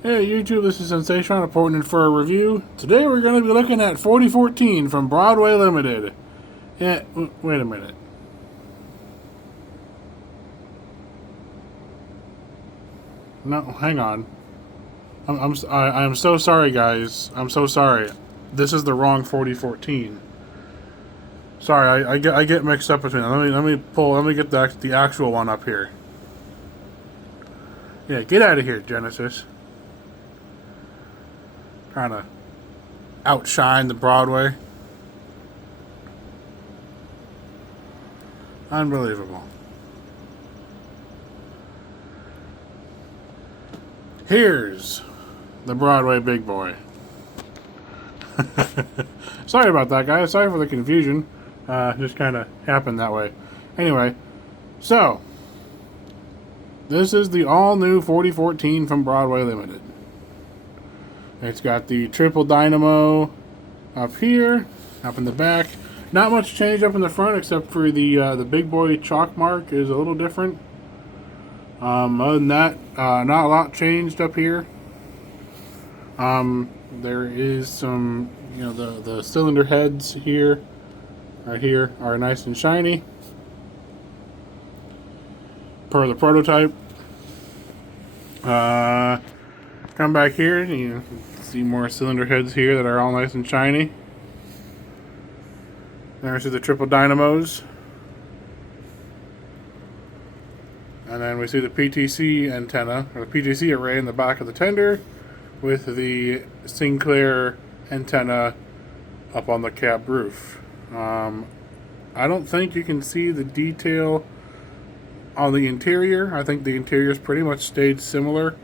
Hey YouTube, this is Sensation reporting in for a review. Today we're going to be looking at 4014 from Broadway Limited. Yeah, wait a minute. No, hang on. I'm so sorry, guys. I'm so sorry. This is the wrong 4014. Sorry, I get mixed up between them. Let me get the actual one up here. Yeah, get out of here, Genesis. Trying to outshine the Broadway. Unbelievable. Here's the Broadway big boy. Sorry about that, guys. Sorry for the confusion. Just kind of happened that way. Anyway, so this is the all-new 4014 from Broadway Limited. It's got the triple dynamo up here, up in the back. Not much change up in the front, except for the big boy chalk mark is a little different. Other than that, not a lot changed up here. There is some, the cylinder heads here, right here, are nice and shiny, per the prototype. Come back here, and you see more cylinder heads here that are all nice and shiny. There's the triple dynamos. And then we see the PTC antenna, or the PTC array in the back of the tender, with the Sinclair antenna up on the cab roof. I don't think you can see the detail on the interior. I think the interior's pretty much stayed similar.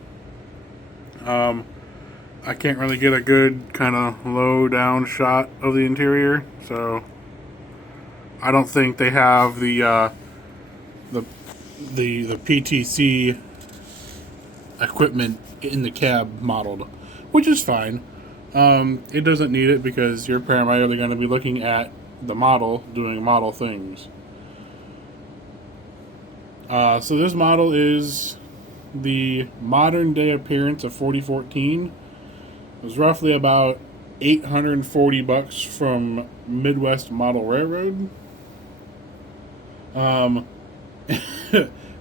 I can't really get a good kind of low down shot of the interior, so I don't think they have the PTC equipment in the cab modeled, which is fine. It doesn't need it because you're primarily going to be looking at the model doing model things. So this model is the modern day appearance of 4014. It was roughly about $840 from Midwest Model Railroad. A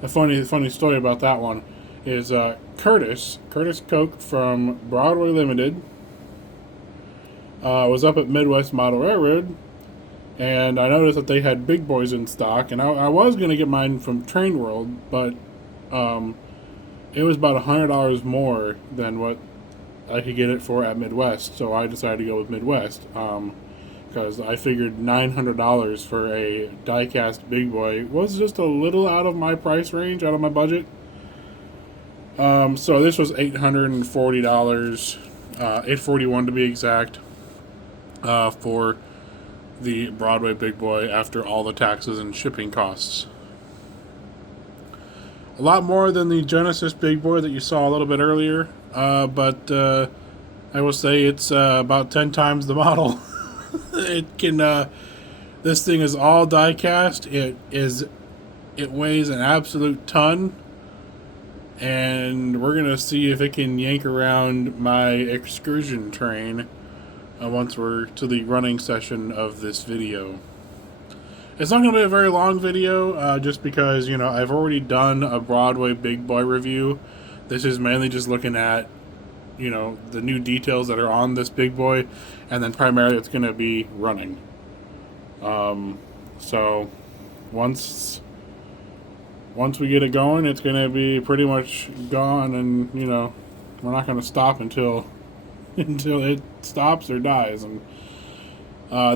funny story about that one is Curtis Koch from Broadway Limited was up at Midwest Model Railroad, and I noticed that they had big boys in stock, and I was going to get mine from Train World, but it was about $100 more than what I could get it for at Midwest, so I decided to go with Midwest. Because I figured $900 for a die-cast big boy was just a little out of my price range, out of my budget. So this was $840, $841 to be exact, for the Broadway big boy after all the taxes and shipping costs. A lot more than the Genesis big boy that you saw a little bit earlier, but I will say it's about 10 times the model. It can. This thing is all die cast. It weighs an absolute ton, and we're gonna see if it can yank around my excursion train once we're to the running session of this video. It's not gonna be a very long video, just because I've already done a Broadway big boy review. This is mainly just looking at the new details that are on this big boy, and then primarily it's going to be running. So once we get it going, it's going to be pretty much gone, and we're not going to stop until it stops or dies. And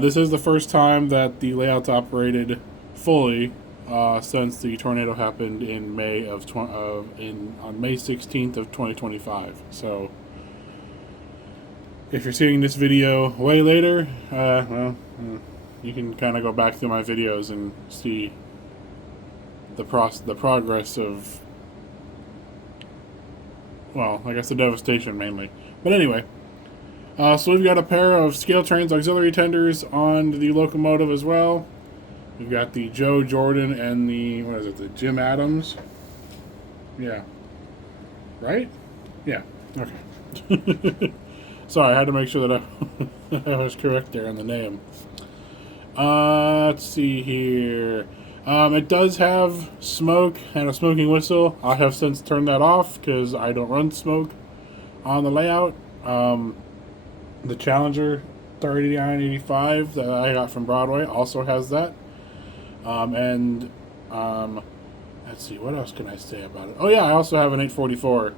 this is the first time that the layout's operated fully since the tornado happened in May on May 16th of 2025. So if you're seeing this video way later, you can kind of go back through my videos and see the progress of, well, I guess the devastation mainly. But anyway, so we've got a pair of Scale Trains auxiliary tenders on the locomotive as well. We've got the Joe Jordan and the Jim Adams. Yeah. Right? Yeah. Okay. Sorry, I had to make sure that I was correct there on the name. Let's see here. It does have smoke and a smoking whistle. I have since turned that off because I don't run smoke on the layout. The Challenger 3985 that I got from Broadway also has that. And let's see, what else can I say about it? Oh yeah, I also have an 844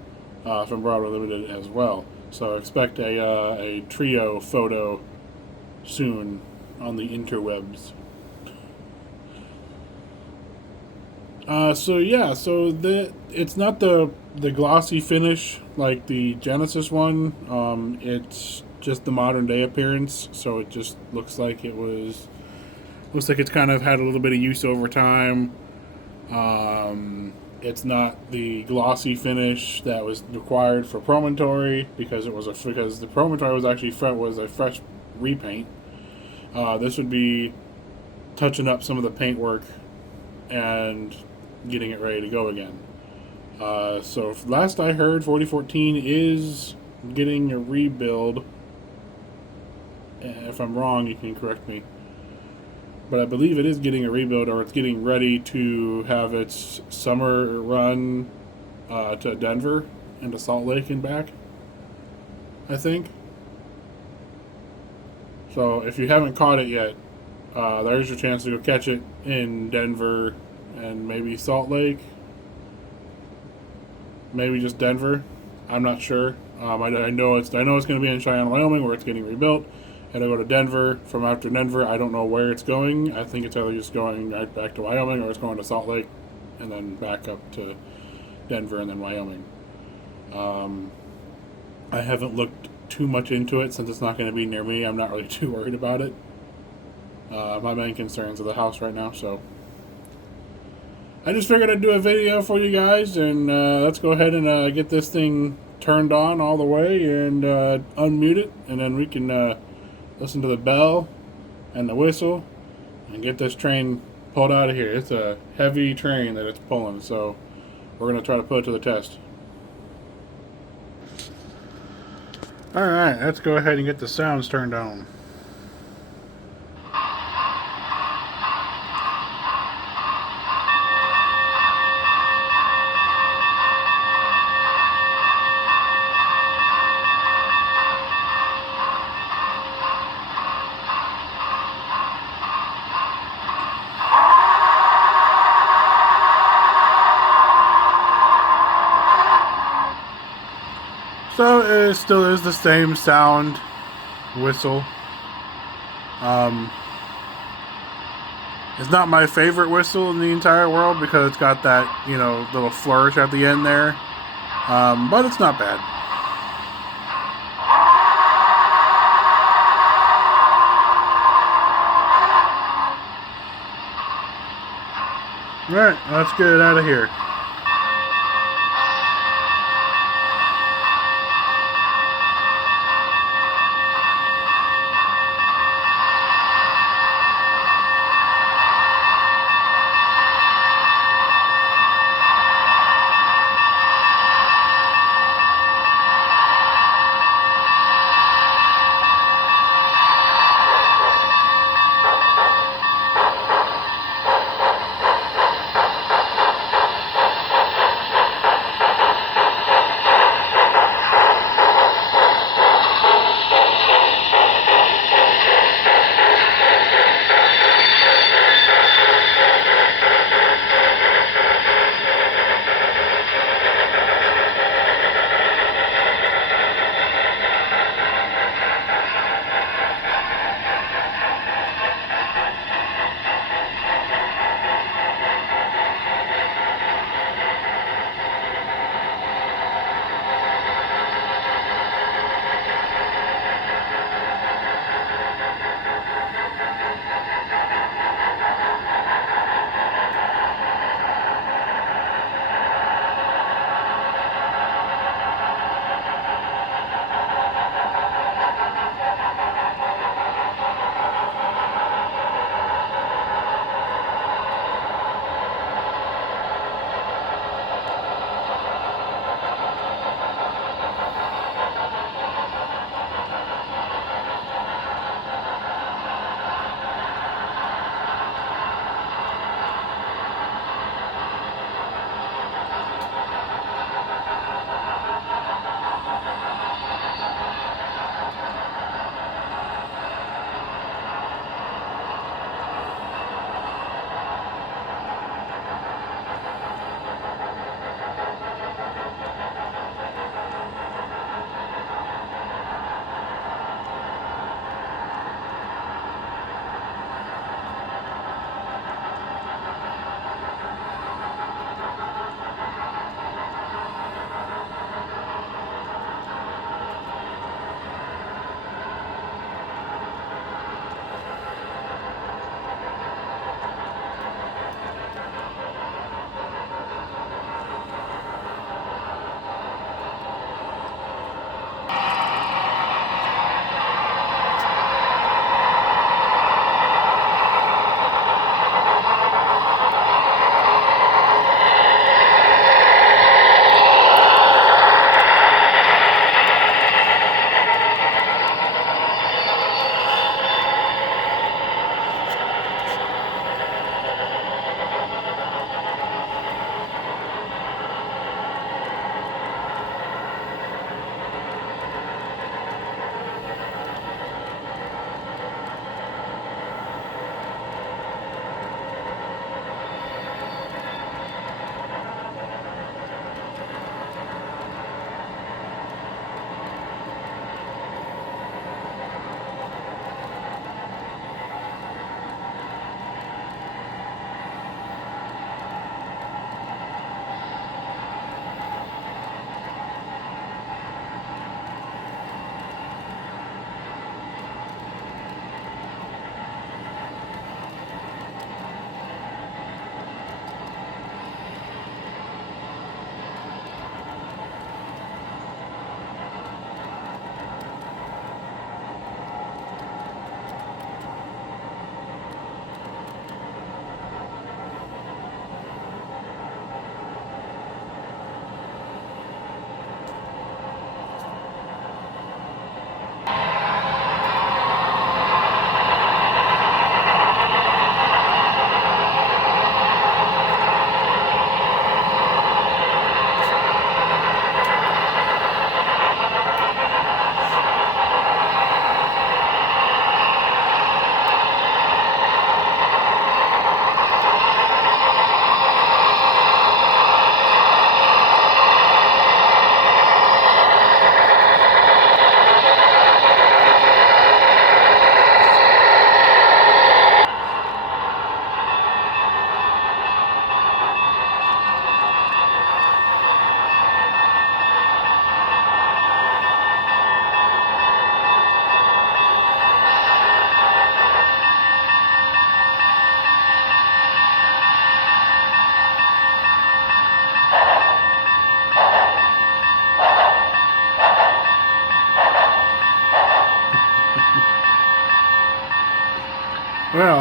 from Broadway Limited as well. So expect a trio photo soon on the interwebs. It's not the glossy finish like the Genesis one. It's just the modern day appearance, so it just looks like it's kind of had a little bit of use over time. It's not the glossy finish that was required for Promontory because the Promontory was actually a fresh repaint. This would be touching up some of the paintwork and getting it ready to go again. So last I heard, 4014 is getting a rebuild. If I'm wrong, you can correct me. But I believe it is getting a rebuild, or it's getting ready to have its summer run to Denver and to Salt Lake and back, I think. So if you haven't caught it yet, there's your chance to go catch it in Denver and maybe Salt Lake. Maybe just Denver. I'm not sure. I know it's going to be in Cheyenne, Wyoming, where it's getting rebuilt. And I go to Denver. From after Denver, I don't know where it's going. I think it's either just going right back to Wyoming or it's going to Salt Lake and then back up to Denver and then Wyoming. I haven't looked too much into it since it's not going to be near me. I'm not really too worried about it. My main concerns are the house right now, so I just figured I'd do a video for you guys, and let's go ahead and get this thing turned on all the way and unmute it, and then we can listen to the bell and the whistle and get this train pulled out of here. It's a heavy train that it's pulling, so we're going to try to put it to the test. Alright, let's go ahead and get the sounds turned on. So it still is the same sound whistle. It's not my favorite whistle in the entire world because it's got that, little flourish at the end there. But it's not bad. Alright, let's get it out of here.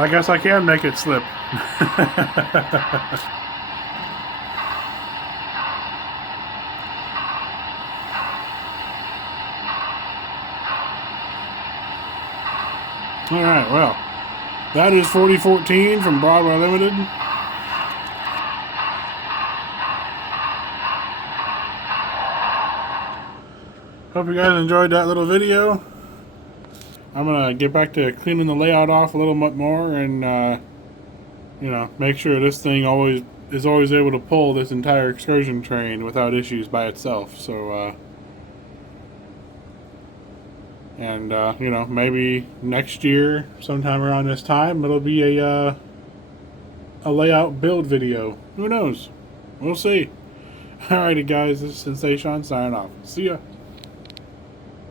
I guess I can make it slip. Alright, well, that is 4014 from Broadway Limited. Hope you guys enjoyed that little video. I'm going to get back to cleaning the layout off a little bit more and, you know, make sure this thing is always able to pull this entire excursion train without issues by itself. So, you know, maybe next year, sometime around this time, it'll be a layout build video. Who knows? We'll see. Alrighty, guys, this is Sensation signing off. See ya.